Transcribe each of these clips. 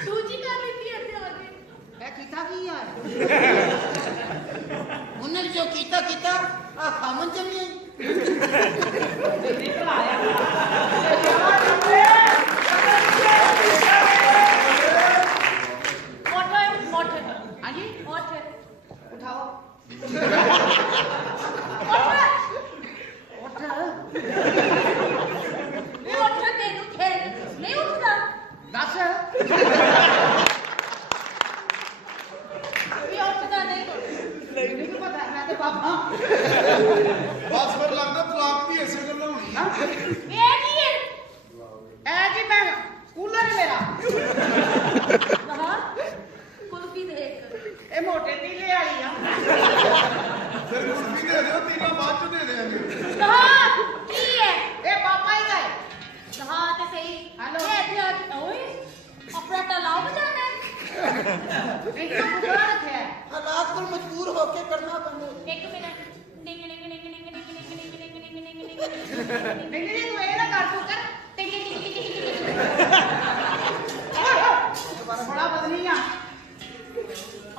ਦੂਜੀ ਕਰ ਲਈ ਇੱਥੇ ਆ ਕੇ ਇਹ ਕੀਤਾ ਕੀ ਆ ਉਹਨੇ ਜੋ ਕੀਤਾ ਆ ਖਾਮਨ ਜਮੀ ਨਿਕਲ ਆਇਆ ਮੋਠ ਹਾਂਜੀ ਮੋਠ ਉਠਾਓ ਉੱਠ ਇਹ ਉੱਠ ਤੈਨੂੰ ਖੇਡ ਨਹੀਂ ਉੱਠਦਾ ਦੱਸ ਇਹ ਉੱਠਦਾ ਨਹੀਂ ਨਹੀਂ ਪਤਾ ਮੈਂ ਤੇ ਬਾਬਾ ਬਸ ਫਿਰ ਲੱਗਦਾ ਤਲਾਕ ਵੀ ਇਸੇ ਗੱਲੋਂ ਹੋਣੀ ਆ ਇਹ ਕੀ ਹੈ ਐ ਜੀ ਮੈਂ ਕੂਲਰ ਮੇਰਾ ਬਾਹਰ ਕੁਲਫੀ ਦੇਖ ਇਹ ਮੋਟੇ ਨੀਲੇ ਵਾਲੀ ਆ ਫਿਰ ਕੁਲਫੀ ਦੇ ਦਿਓ ਤੀਲਾ ਬਾਅਦ ਚ ਦੇ ਦੇਾਂਗੇ ਕਹਾ ਕੀ ਹੈ ਇਹ ਬਾਬਾ ਹੀ ਦਾ ਹੈ ਕਹਾ ਤੇ ਸਹੀ ਹੈਲੋ। ਇਹ ਇੱਥੇ ਆ ਕੇ ਓਏ ਆਪਣਾ ਟਲਾਉ ਬਜਾਣਾ ਇਹ ਤਾਂ ਬੁਰਾ ਰੱਖਿਆ ਹੈ। ਹਾਲਾਤ ਕੋਲ ਮਜਬੂਰ ਹੋ ਕੇ ਕਰਨਾ ਪੈਂਦਾ ਇੱਕ ਮਿੰਟ ਡਿੰਗ ਡਿੰਗ ਡਿੰਗ ਡਿੰਗ ਡਿੰਗ ਡਿੰਗ ਡਿੰਗ ਡਿੰਗ ਡਿੰਗ ਡਿੰਗ ਡਿੰਗ ਨਹੀਂ ਨਹੀਂ ਤੂੰ ਇਹ ਨਾ ਕਰ ਤੂੰ ਕਰ ਡਿੰਗ ਡਿੰਗ ਡਿੰਗ ਡਿੰਗ ਬੜਾ ਬਦਨੀ ਆ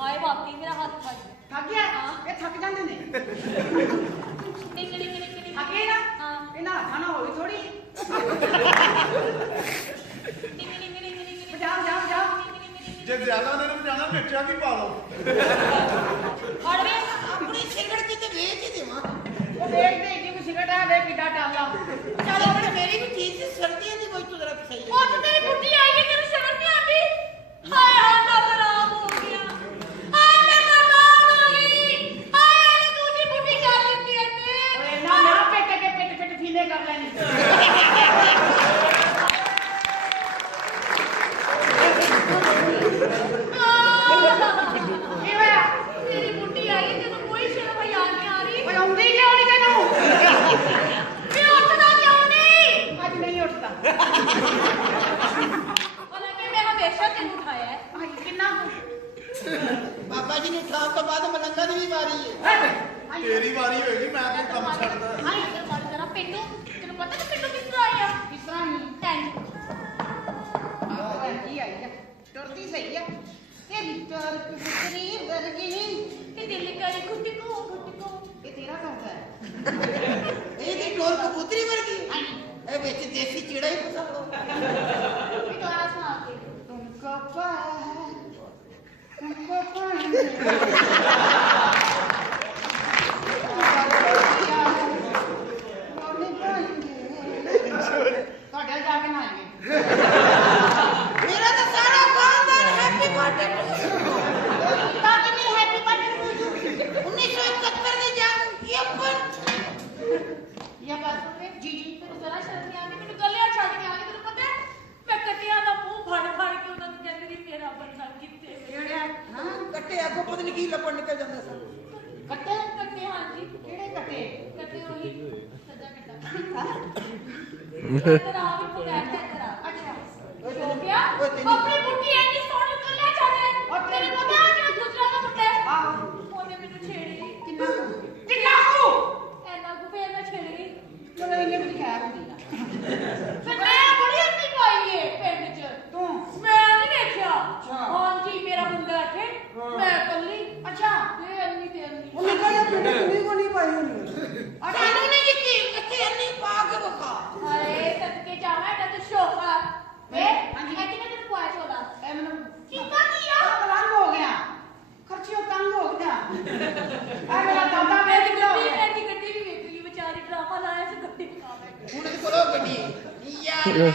ਆਏ ਬਾਪੀ ਮੇਰਾ ਹੱਥ ਫੜ ਥੱਕ ਗਿਆ ਇਹ ਥੱਕ ਜਾਂਦੇ ਨੇ ਡਿੰਗ ਡਿੰਗ ਡਿੰਗ ਡਿੰਗ ਥੱਕੇ ਨਾ ਹਾਂ ਇਹਨਾਂ ਹੱਥਾਂ ਨਾਲ ਹੋਈ ਥੋੜੀ ਡਿੰਗ ਡਿੰਗ ਡਿੰਗ ਡਿੰਗ ਜਾ ਜੇ ਜ਼ਿਆਦਾ ਨੇ ਵਜਾਣਾ ਮਿਰਚਾਂ ਵੀ ਪਾ ਲਓ ਫੜ ਵੇ ਆਪਣੀ ਸਿਗਰਟ ਕਿਤੇ ਵੇਚ ਹੀ ਦੇਵਾਂ ਉਹ ਦੇਖ ਦੇ ਜੀ ਕੋਈ ਸਿਗਰਟ ਆ ਦੇ ਕਿੱਡਾ ਟਾਲਾ ਚਲ ਆਪਣੀ ਮੇਰੀ ਵੀ ਠੀਕ ਸੀ ਸਰਦੀਆਂ ਦੀ ਕੋਈ ਤੂੰ ਰੱਖ ਸਹੀ ਉਹ ਤੇ ਤੇਰੀ ਬੁੱਢੀ ਆਈ ਹੈ ਤੈਨੂੰ ਸ਼ਰਮ ਨਹੀਂ ਆਉਂਦੀ ਹਾਏ ਹਾਏ ਨਾ ਖਰਾਬ ਹੋ ਗਿਆ ਹਾਏ ਮੈਂ ਖਰਾਬ ਹੋ ਗਈ ਹਾਏ ਇਹ ਦੂਜੀ ਬੁੱਢੀ ਕਰ ਦਿੱਤੀ ਇਹਨੇ ਓਏ ਨਾ ਪਿੱਟ ਫੀਨੇ ਕਰ ਲੈਣੀ ਕੀ ਹੋਇਆ ਤੇਰੀ ਬੁੱਢੀ ਆਈ ਹੈ ਤੈਨੂੰ ਕੋਈ ਸ਼ਰਮ ਹਯਾ ਨਹੀਂ ਆ ਰਹੀ ਓਏ ਆਉਂਦੀ ਕਿਉਂ ਨਹੀਂ ਤੈਨੂੰ ਵੀ ਉੱਠਦਾ ਕਿਉਂ ਨਹੀਂ ਅੱਜ ਨਹੀਂ ਉੱਠਦਾ ਹਾਲਾਂਕਿ ਮੈਂ ਹਮੇਸ਼ਾ ਤੈਨੂੰ ਉਠਾਇਆ ਹੈ ਅੱਜ ਕਿੰਨਾ ਬਾਬਾ ਜੀ ਨੇ ਉਠਾਉਣ ਤੋਂ ਬਾਅਦ ਮਲੰਗਾ ਦੀ ਵੀ ਵਾਰੀ ਹੈ ਤੇਰੀ ਵਾਰੀ ਹੋਏਗੀ ਮੈਂ ਕੋਈ ਕੰਮ ਛੱਡਦਾ ਹਾਂ ਇੱਧਰ ਮਾਰ ਜਰਾ ਪਿੰਡੂ ਤੈਨੂੰ ਪਤਾ ਕਿ ਪਿੰਡੂ ਕਿਸ ਤਰ੍ਹਾਂ ਆਇਆ ਕਿਸ ਤਰ੍ਹਾਂ ਹੀ ਟੈਂਕ ਕੀ ਆਈ ਆ ਤੁਰਦੀ ਸਹੀ ਆ ਤੇਰੀ ਚਾਰ ਕੁਤਰੀ ਵਰਗੀ ਕਿ ਦਿਲ ਕਰੇ ਖੁੱਟਕੋ ਇਹ ਤੇਰਾ ਕਰਦਾ ਹੈ ਇਹਦੀ ਟੋਰ ਕਬੂਤਰੀ ਵਰਗੀ ਇਹ ਵਿੱਚ ਦੇਸੀ ਚੀੜਾ ਹੀ ਫਸਾ ਲੋ ਵੀ ਦੁਆਰਾ ਸੁਣਾ ਕੇ ਤੁਮਕੋ ਪਾਏ ਤੁਹਾਡੇ ਜਾ ਕੇ ਨਾਏਗੇ ਮੇਰਾ ਤਾਂ ਸਾਰਾ ਖਾਨਦਾਨ ਹੈਪੀ ਬਰਥਡੇ ਟੂ ਤਾਂ ਕਿ ਨਹੀਂ ਹੈਪੀ ਬਰਥਡੇ ਟੂ 1971 ਦੀ ਜੰਗ ਇਹ ਪਰ ਇਹ ਗੱਲ ਸੁਣ ਵੇ ਜੀ ਤੈਨੂੰ ਜ਼ਰਾ ਸ਼ਰਮ ਨਹੀਂ ਆਉਂਦੀ ਮੈਨੂੰ ਗੱਲਿਆਂ ਛੱਡ ਕੇ ਆ ਗਈ ਤੈਨੂੰ ਪਤਾ ਹੈ ਮੈਂ ਕੱਟਿਆਂ ਦਾ ਮੂੰਹ ਫੜ ਕੇ ਉਹਨਾਂ ਨੂੰ ਕਹਿੰਦੀ ਸੀ ਮੇਰਾ ਬੰਦਾ ਕਿੱਥੇ ਵੇ ਕਿਹੜੇ ਹਾਂ ਕੱਟੇ ਅੱਗੋਂ ਪਤਾ ਨਹੀਂ ਕੀ ਲੱਪੜ ਨਿਕਲ ਜਾਂਦਾ ਸਰ ਕੱਟੇ ਹਾਂ ਜੀ ਕਿਹੜੇ ਕੱਟੇ ਕੱਟੇ ਉਹੀ ਸੱਜਾ ਕੱਟਾ ਇੱਧਰ ਆ ਵੀ ਪਕੜ ਕੇ ਇੱਧਰ ਆ ਅੱਛਾ ਹੋ ਗਿਆ ਆਪਣੀ ਬੁੱਢੀ ਐਨੀ ਸੋਹਣੀ ਕੱਲਿਆ ਛੱਡ ਔਰ ਤੈਨੂੰ ਪਤਾ ਹੈ ਕਿ ਦੂਸਰਾ ਦਾ ਪੁੱਤ ਹੈ ਆਹੋ ਉਹਨੇ ਮੈਨੂੰ ਛੇੜੀ ਕਿੰਨਾ ਕੁ ਐਨਾ ਕੁ ਫੇਰ ਮੈਂ ਛੇੜ ਗਈ ਚਲੋ ਇਹਨੇ ਵੀ ਖੈਰ ਹੁੰਦੀ ਆ ਫਿਰ ਮੈਂ ਬੜੀ ਅੱਤੀ ਪਾਈ ਏ ਪਿੰਡ 'ਚ ਤੂੰ ਮੈਂ ਨਹੀਂ ਦੇਖਿਆ ਅੱਛਾ। ਹਾਂਜੀ ਮੇਰਾ ਮੁੰਡਾ ਇੱਥੇ ਮੈਂ ਇਕੱਲੀ ਅੱਛਾ ਤੇ ਅੰਨੀ ਤੇ ਅੰਨੀ ਉਹ ਨਿਕਲ ਜਾ ਪਿੰਡ ਕੁੜੀ ਕੋ ਨਹੀਂ ਪਾਈ ਹੋਣੀ ਸਾਨੂੰ ਨਹੀਂ ਯਕੀਨ ਇੱਥੇ ਇੰਨੀ ਪਾ ਕੇ ਵਿਖਾ ਹਾਏ ਸਦਕੇ ਜਾਵਾਂ ਇਹਦਾ ਤੇ ਸ਼ੋਕਾ ਵੇ ਹਾਂਜੀ। ਇਹ ਕਿਨੇ ਤੈਨੂੰ ਪੁਆ ਚੋਦਾ ਇਹ ਮੈਨੂੰ ਕੀਤਾ ਕੀ ਆ ਤੰਗ ਹੋ ਗਿਆ ਖਰਚਿਓ ਤੰਗ ਹੋ ਗਿਆ ਆ ਮੇਰਾ ਦਾਦਾ ਮੇਰੀ ਮੇਰੀ ਗੱਡੀ ਗੱਡੀ ਮੇਰੀ ਗੱਡੀ ਵੀ ਵੇਖ ਲਈ ਵਿਚਾਰੀ ਡਰਾਮਾ ਲਾਇਆ ਸੀ ਗੱਡੀ ਖਾ ਬੈਠੀ ਹੁਣ ਕੋਲੋਂ ਗੱਡੀ ਯਾਰ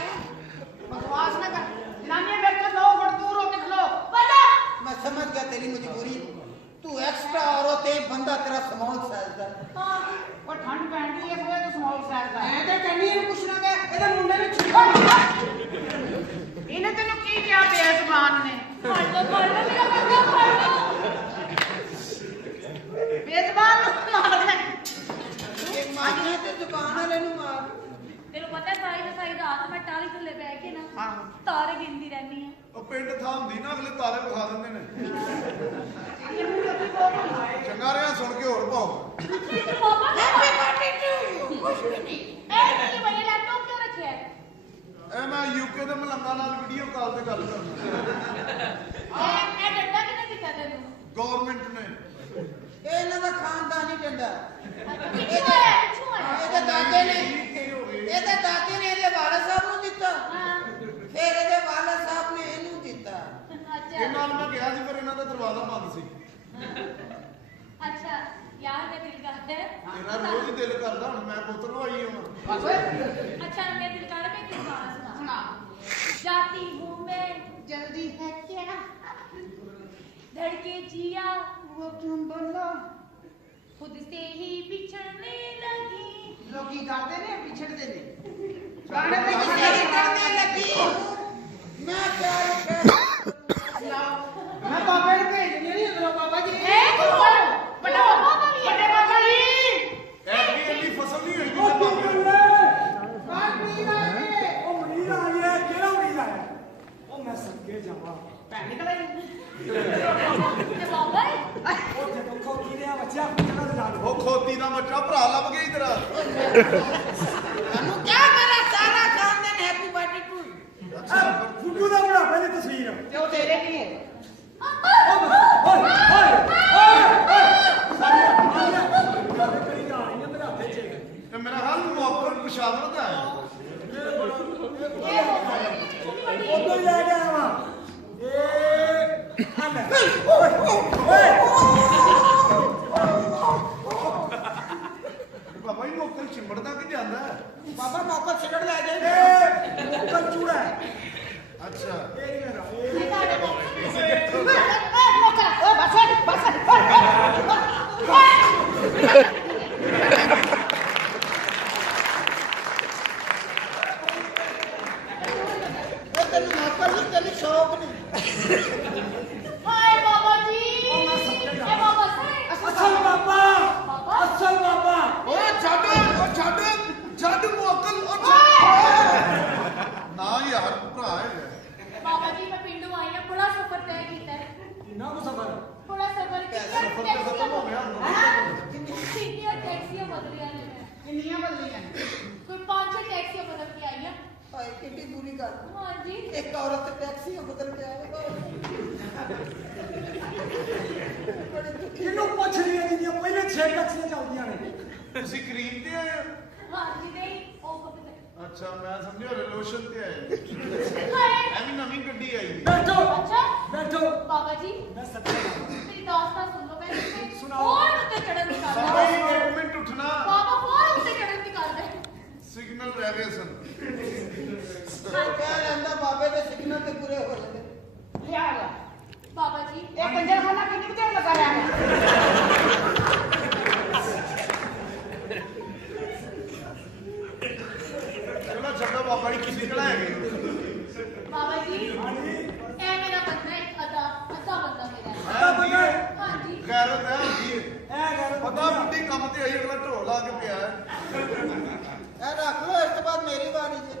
ਬਕਵਾਸ ਨਾ ਕਰ ਜਨਾਨੀਆਂ ਮੇਰੇ ਤੋਂ 9 ਫੁੱਟ ਦੂਰ ਹੋ ਕੇ ਖਲੋ ਪਤਾ ਮੈਂ ਸਮਝ ਗਿਆ ਤੇਰੀ ਮਜਬੂਰੀ ਤੂੰ ਐਕਸਟਰਾ ਔਰ ਤੇ ਬੰਦਾ ਤੇਰਾ ਸਮਾਲ ਸਾਈਜ਼ ਦਾ ਹਾਂ ਉਹ ਠੰਡ ਪੈਂਦੀ ਹੈ ਕੋਈ ਤੂੰ ਸਮਾਲ ਸਾਈਜ਼ ਦਾ ਮੈਂ ਤਾਂ ਕਹਿੰਦੀ ਇਹਨੂੰ ਕੁਛ ਨਾ ਕਹਿ ਇਹਦਾ ਮੁੰਡੇ ਨੂੰ ਛੁੱਟਾ ਇਹਨੇ ਤੈਨੂੰ ਕੀ ਕਿਹਾ ਬੇਜ਼ਬਾਨ ਨੇ ਫੜ ਲਓ ਮੇਰਾ ਬੰਦਾ ਫੜ ਲਓ ਬੇਜ਼ਬਾਨ ਨੂੰ ਮਾਰ ਦੇ ਇਹ ਮਾਜਨੇ ਤੇ ਦੁਕਾਨ ਵਾਲੇ ਨੂੰ ਮਾਰ ਤੈਨੂੰ ਪਤਾ ਸਾਰੀ ਦਾ ਸਾਰੀ ਰਾਤ ਮੈਂ ਟਾਲੀ ਥੱਲੇ ਬਹਿ ਕੇ ਨਾ ਆਹੋ। ਤਾਰੇ ਗਿਣਦੀ ਰਹਿੰਦੀ ਆ ਉਹ ਪਿੰਡ ਥਾਂ ਹੁੰਦੀ ਨਾ ਅਗਲੇ ਤਾਰੇ ਵਿਖਾ ਦਿੰਦੇ ਨੇ ਇਹ ਮੈਨੂੰ ਕੀ ਬੋਲਦਾ ਚੰਗਾ ਰਿਹਾ ਸੁਣ ਕੇ ਹੋਰ ਪਾਓ ਤੇ ਪਾਪਾ ਹੈਪੀ ਬਰਥਡੇ ਟੂ ਯੂ ਕੁਛ ਵੀ ਨਹੀਂ ਇਹ ਕੀ ਬਈ ਲੈਪਟਾਪ ਕਿਉਂ ਰੱਖਿਆ ਹੈ ਇਹ ਮੈਂ ਯੂਕੇ ਦੇ ਮਲੰਗਾ ਨਾਲ ਵੀਡੀਓ ਕਾਲ ਤੇ ਗੱਲ ਕਰਦਾ। ਇਹ ਡੰਡਾ ਕਿਹਨੇ ਦਿੱਤਾ ਤੈਨੂੰ? ਗਵਰਨਮੈਂਟ ਨੇ। ਇਹ ਇਹਨਾਂ ਦਾ ਖਾਨਦਾਨੀ ਡੰਡਾ। ਪਿੱਛੋਂ ਆਇਆ। ਇਹਦੇ ਦਾਦੇ ਨੇ ਇਹਦੇ ਵਾਲਦ ਸਾਹਿਬ ਨੂੰ ਦਿੱਤਾ। ਹਾਂ। ਫਿਰ ਇਹਦੇ ਵਾਲਦ ਸਾਹਿਬ ਨੇ ਇਹਨੂੰ ਦਿੱਤਾ। ਇਹ ਨਾਲ ਮੈਂ ਗਿਆ ਸੀ ਪਰ ਇਹਨਾਂ ਦਾ ਦਰਵਾਜ਼ਾ ਬੰਦ ਸੀ। अच्छा यार मैं दिल करता है ਤੇਰਾ ਰੋਜ਼ ਹੀ ਦਿਲ ਕਰਦਾ ਹੁਣ ਮੈਂ ਪੁੱਤ ਨੂੰ ਆਈ ਹਾਂ। अच्छा मैं दिल कर मैं किस गाना सुना जाती हूँ मैं जल्दी है क्या धड़के जिया वो क्यों बोलो खुद से ही बिछड़ने लगी लोकी गाते ने पिछड़ते ने गाने पे किसी करने लगी मैं प्यार कर मैं बाबा ने भेज नहीं उधर बाबा जी ए तू बोल बड़ा बाबा भी है बाबा जी ਐਤਕੀ ਇੰਨੀ ਫਸਲ ਨਹੀਂ ਹੋਈ ਜਿੱਦਾਂ ਬਾਬੇ बात नहीं है ਉਹ ਮਨੀਰ ਆਇਆ ਕਿਹੜਾ ਮਨੀਰ ਆਇਆ ਉਹ ਮੈਂ ਸੱਕੇ ਜਾਵਾਂ पैर निकल आई ते बाबा ਉਹ ਜਦੋਂ ਖੋਕੀ ਨੇ ਬੱਚਾ ਪੁੱਛਣਾ ਤੇ ਲਾ ਉਹ ਖੋਤੀ ਦਾ ਬੱਚਾ ਭਰਾ ਲੱਭ ਗਿਆ ਤੇਰਾ। ਤੈਨੂੰ क्या मेरा सारा खानदान हैप्पी बर्थडे टू ਦੋ ਫੁੱਟੂ ਦਾ ਬੁਢਾਪੇ ਦੀ ਤਸਵੀਰ ते वो तेरे की है ਤੇ ਮੇਰਾ ਹਾਲ ਮੁਆਫਰ ਪਸ਼ਾਵਰ ਦਾ ਹੈ। ये बाबा छोटी बड़ी ਉਦੋਂ ਲੈ ਕੇ ਆਇਆ ਵਾਂ ਇਹ ਆ ਲੈ ਓਏ ਬਾਬਾ ਜੀ ਨੌਕਰ ਚਿੰਬੜਦਾ ਕਿ ਜਾਂਦਾ ਹੈ? बाबा नौकर सिगड़ ले गए ਇਹ ਲੋਕਲ ਚੂੜਾ ਹੈ ਅੱਛਾ ਇਹ ਨਹੀਂ ਮੇਰਾ ये ताड़े बाबा ओ बस वो तेरी नौकर ही तेरी शौक नहीं हाय बाबा जी ये बाबा से ਅਸਲ ਬਾਬਾ ਅਸਲ ਬਾਬਾ ਓਏ ਛੱਡ ਛੱਡ ਮੁਅੱਕਲ ਨਾ ਯਾਰ ਭਰਾ ਹੈ। बाबा जी मैं पिंडों आई हूं बड़ा सफर तय कीता है ਕਿੰਨਾ ਕੁ ਸਫਰ बड़ा सफर कीता है ਸਫਰ ਤੇ ਖਤਮ ਹੋ ਗਿਆ ਹੁਣ। सीनियर टैक्सियां बदल रही हैं किन्नियां बदलियां कोई 5-6 टैक्सियां बदल के आई हैं भाई कितनी बुरी गल हां जी एक औरत टैक्सी बदल के आएगा बड़ी दुखी ਇਹਨੂੰ ਪੁੱਛ ਲਈਏ ਜਿਹੜੀਆਂ ਪਹਿਲੇ 6 ਟੈਕਸੀਆਂ ਚੱਲਦੀਆਂ ਨੇ ਤੁਸੀਂ ਕਰੀਮ ਤੇ ਆਏ ਹੋ? हां जी नहीं ओ बदल ਅੱਛਾ ਮੈਂ ਸਮਝਿਆ ਲੋਸ਼ਨ ਤੇ ਆਏ। हाय ਐਵੇਂ ਨਵੀਂ ਗੱਡੀ ਆਈ ਹੈ। ਬੈਠੋ अच्छा ਬੈਠੋ बाबा जी ਮੈਂ ਸੱਚੇ ਜਾਵਾਂ मेरी दास्तान सुन लो पहले सुनाओ। और उत्ते चढ़न की कर ਬਾਬਾ ਜੀ 1 ਮਿੰਟ ਉੱਠਣਾ। बाबा और उत्ते चढ़न की कर दे ਸਿਗਨਲ ਰਹਿ ਗਏ ਸਨ। क्या रहता बाबे के सिग्नल ते पूरे हो जाते ले आ गया बाबा जी ये कंजर खाना कितनी देर लगा रहा है ਚਲੋ ਛੱਡੋ ਬਾਬਾ ਜੀ ਤੁਸੀਂ ਕਿਹੜਾ ਹੈਗੇ? बाबा जी ਹਾਂਜੀ ए मेरा बंदा है अदा बंदा मेरा है ਅੱਧਾ ਬੰਦਾ ਹੈ। हां जी ਗੈਰਤ ਹੈ ਹੁੰਦੀ ਹੈ। ਇਹ ਗੱਲ ਪਤਾ ਬੁੱਢੀ ਕੰਮ ਤੇ ਆਈ ਅਗਲਾ ਢੋਲ ਲਾ ਕੇ ਪਿਆ ਹੈ। ए रख लो इस बाद मेरी बारी है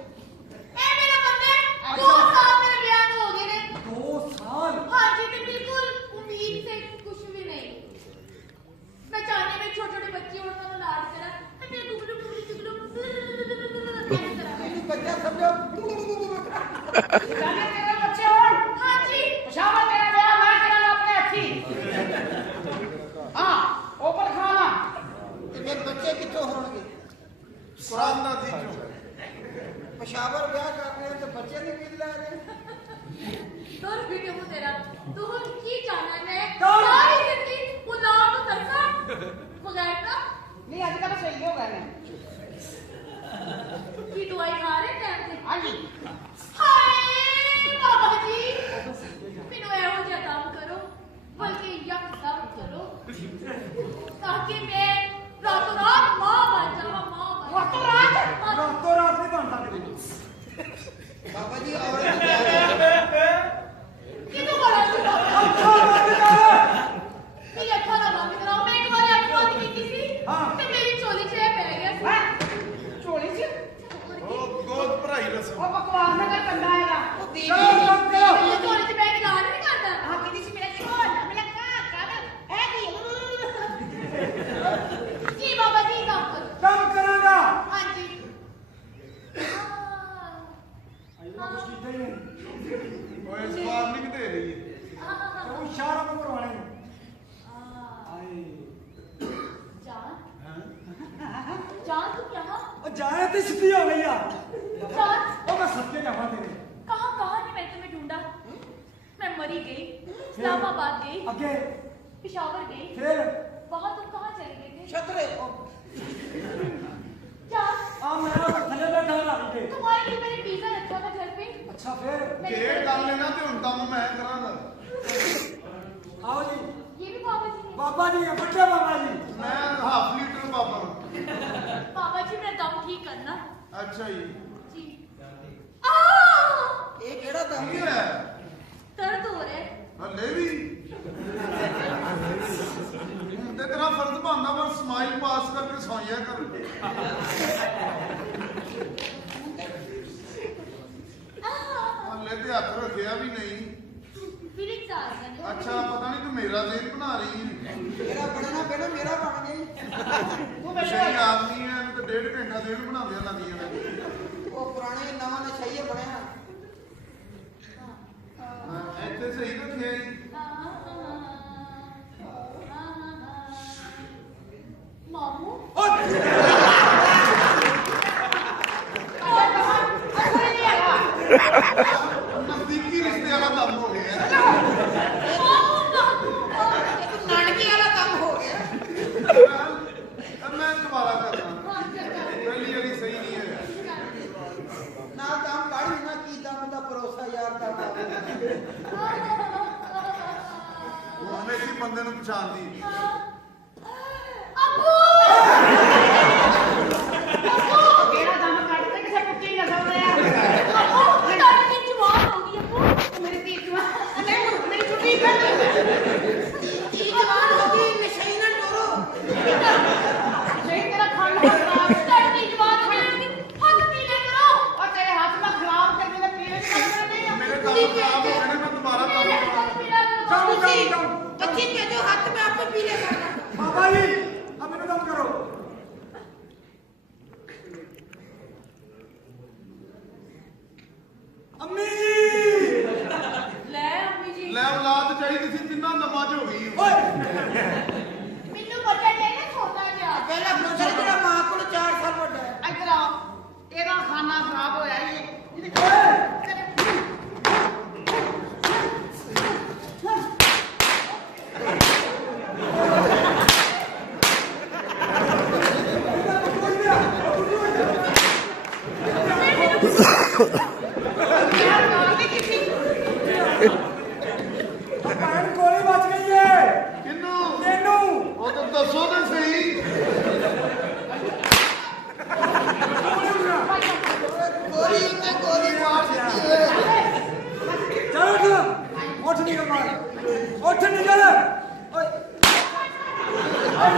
ए मेरा बंदा है 2 साल मेरे ब्याह को हो गए ने 2 साल हां जी ते बिल्कुल उम्मीद से कुछ भी नहीं मैं चाहती मैं छोटे-छोटे बच्चे और उन्हें लाड करा मेरे गुगलू तेरी बच्चा समझो जाने तेरे बच्चे हो हां जी पेशावर तेरा ब्याह मैं करा अपने हथी हां ऊपर खाना ते मेरे बच्चे कितों होंगे ਕੁਰਾਨ ਦਾ ਦੀ ਚੋਂ पेशावर ब्याह कर रहे हैं तो बच्चे नहीं मिल रहे दूर वीडियो को तेरा तू की जाना है कौन? सारी जिंदगी गुलाम तो तरसा बगैर का नहीं आजकल सही हो गए हैं की दवाई खा रहे टाइम से हाँ जी हाय बाबा जी मैनू ਇਹੋ ਜਿਹਾ ਕੰਮ ਕਰੋ ਬਲਕਿ ਯਕਦਮ ਕਰੋ ताकि मैं रातों रात मां बन जावां मां रातों रात? ਰਾਤੋਂ ਰਾਤ ਨਹੀਂ ਬਣ ਸਕਦੇ बाबा जी औरत क्या है कितों बड़ा छुपा ਅੱਖਾਂ ਬੰਦ ਕਰ मेरी अखा ना बंद कराओ मैं एक बार अख बंद की थी हाँ। ते मेरी चोली च पै गया सी हैं चोली से ਉਹ ਗੋਦ ਭਰਾਈ ਰਸਮ। वो बकवास ना कर कंधा आएगा वो बीवी ਚਲੋ ਬੰਦ ਕਰੋ ये चोली च पै के गाल नहीं करता हाँ किसी से मेरा छोड़ मेरा का है की जी बाबा जी काम करो ਕੰਮ ਕਰਾਂਗਾ हाँ जी ਸਮਝਿਆ ਹੀ ਨਹੀਂ। ਓਏ ਇਸ ਵਾਰ ਨਹੀਂ ਕਿਤੇ ਰਹੀ ਤੇ ਉਹ ਇਸ਼ਾਰਾ ਨੂੰ ਕਰਵਾਣੇ ਨੂੰ। ਆਏ जान तुम यहाँ ਉਹ ਜਾਣੇ ਤੇ ਸਿੱਧੀ ਹੋ ਗਈ ਆ। जान ਉਹ ਮੈਂ ਸੱਚੇ ਜਾਵਾਂ ਤੇਰੇ कहाँ कहाँ ने मैं तुम्हें ढूंढा मैं मरी गई इस्लामाबाद गई ਅੱਗੇ पिशावर गई ਫਿਰ वहाँ तुम कहाँ चले गए थे ਛਤਰੇ जान ਆ ਮੈਂ ਥੱਲੇ ਬੈਠਾ ਲਾ ਕੇ। तुम्हारे लिए मैंने पिज्जा रखा था घर पे ਅੱਛਾ ਫਿਰ ਜੇ ਇਹ ਗੱਲ ਹੈ ਨਾ ਤੇ ਹੁਣ ਕੰਮ ਮੈਂ ਕਰਾਂਗਾ। ਆਓ ਜੀ ये भी बाबा जी ने ਬਾਬਾ ਜੀ ਵੱਡੇ ਬਾਬਾ ਜੀ। ਮੈਂ ਹਾਫ ਲੀਟਰ ਬਾਬਾ। बाबा जी मेरा दम ठीक करना ਅੱਛਾ ਜੀ जी ਇਹ ਕਿਹੜਾ ਦਮ ਕੀ ਹੈ दर्द हो रहा है ਹਲੇ ਵੀ ਹੁਣ ਤੇ ਤੇਰਾ ਫਰਜ਼ ਬਣਦਾ ਵਾ ਸਮਾਈਲ ਪਾਸ ਕਰਕੇ ਸੌਂਿਆ ਕਰ। ਹਲੇ ਤੇ ਹੱਥ ਰੱਖਿਆ ਵੀ ਨਹੀਂ। फीलिंग्स आ रही है ਅੱਛਾ ਪਤਾ ਨਹੀਂ ਤੂੰ ਮੇਰਾ ਦਿਲ ਬਣਾ ਰਹੀ ਹੈ। ਮੇਰਾ ਬਣਨਾ ਪੈਣਾ ਮੇਰਾ ਬਣ ਗਈ ਤੂੰ ਮੈਨੂੰ ਸਹੀ ਆਦਮੀ ਹੈ ਤੇ 1.5 ਘੰਟਾ ਦਿਲ ਬਣਾਉਂਦੇ ਲੱਗੀਆਂ ਨੇ। ਉਹ ਪੁਰਾਣੇ ਨਵਾਂ ਨਸ਼ਈਏ ਬਣਿਆ ਇੱਥੇ ਸਹੀ ਰੱਖਿਆ ਜੀ। मामू ਨਜ਼ਦੀਕੀ ਰਿਸ਼ਤੇ ਵਾਲਾ ਕੰਮ ਹੋ ਗਿਆ। ਨਾਨਕੇ ਵਾਲਾ ਕੰਮ ਹੋ ਗਿਆ ਮੈਂ ਦੁਬਾਰਾ ਕਰਨਾ। ਪਹਿਲੀ ਵਾਲੀ ਸਹੀ ਨਹੀਂ ਹੈ। ਨਾ ਕੰਮ ਪੜ੍ਹ ਨਾ ਕੀ ਦਮ ਦਾ ਭਰੋਸਾ ਯਾਰ ਦਾ ਹੁਣ ਮੈਂ ਇਸ ਬੰਦੇ ਨੂੰ ਪਛਾਣਦੀ। ਕਿਹੜਾ ਦਮ ਕੱਢ ਤੇ ਕਿਸੇ ਕੁੱਤੀ ਨਸਲ ਦਾ ਆ। ਮੇਰੀ ਧੀ ਜਵਾਨ ਨਹੀਂ ਮੇਰੀ ਛੁੱਟੀ ਕਰ ਕੀ ਜਵਾਨ ਹੋ ਗਈ ਨਸ਼ਈ ਨਾ ਟੋਰੋ ਸਹੀ ਤੇਰਾ ਖਾਣ ਖਰਾਬ ਔਰ ਤੇਰੇ ਹੱਥ ਮੈਂ ਖਰਾਬ ਕਰਨੇ ਦੇ ਪੀਲੇ ਦੀ ਗੱਲ ਕਰਨੇ ਆ। ਮੇਰੇ ਕੰਮ ਖਰਾਬ ਹੋ ਗਏ ਨੇ ਮੈਂ ਦੁਬਾਰਾ ਕੰਮ ਕਰਾਂਗਾ। ਜਾਓ ਜਾਓ ਜਾਓ ਬੱਚੀ ਭੇਜੋ ਹੱਥ ਮੈਂ ਆਪੇ ਪੀਲੇ ਕਰਦਾ ਬਾਬਾ ਜੀ ਆ ਮੈਨੂੰ ਦਮ ਕਰੋ। ਅੰਮੀ ਲੈ ਅੰਮੀ ਜੀ ਲੈ ਔਲਾਦ ਚਾਹੀਦੀ ਸੀ ਤਿੰਨਾਂ ਨਮਾਜ਼ ਹੋ ਗਈ। ਓਏ ਮੈਨੂੰ ਬੱਚਾ ਚਾਹੀਦਾ ਛੋਟਾ ਜਿਹਾ ਪਹਿਲਾ ਪੁੱਛਿਆ ਜਿਹੜਾ ਮਾਂ ਕੋਲ 4 ਸਾਲ ਵੱਡਾ ਹੈ ਇੱਧਰ ਆ ਇਹਦਾ ਖਾਣਾ ਖਰਾਬ ਹੋਇਆ ਈ ਯਾਰ ਮਾਰ ਦੀ ਕਿੰਨੀ ਭੈਣ ਗੋਲੀ ਵੱਜ ਗਈ ਏ ਕਿੰਨੂੰ ਤੈਨੂੰ। ਉਹ ਤਾਂ ਦੱਸੋ ਤੇ ਸਹੀ। ਗੋਲੀ ਉੱਤੇ ਗੋਲੀ ਮਾਰ ਦਿੱਤੀ ਹੈ ਚੱਲ ਉੱਠ ਨਿਕਲ ਮਾਰ ਉੱਠ ਨਿਕਲ ਓਏ और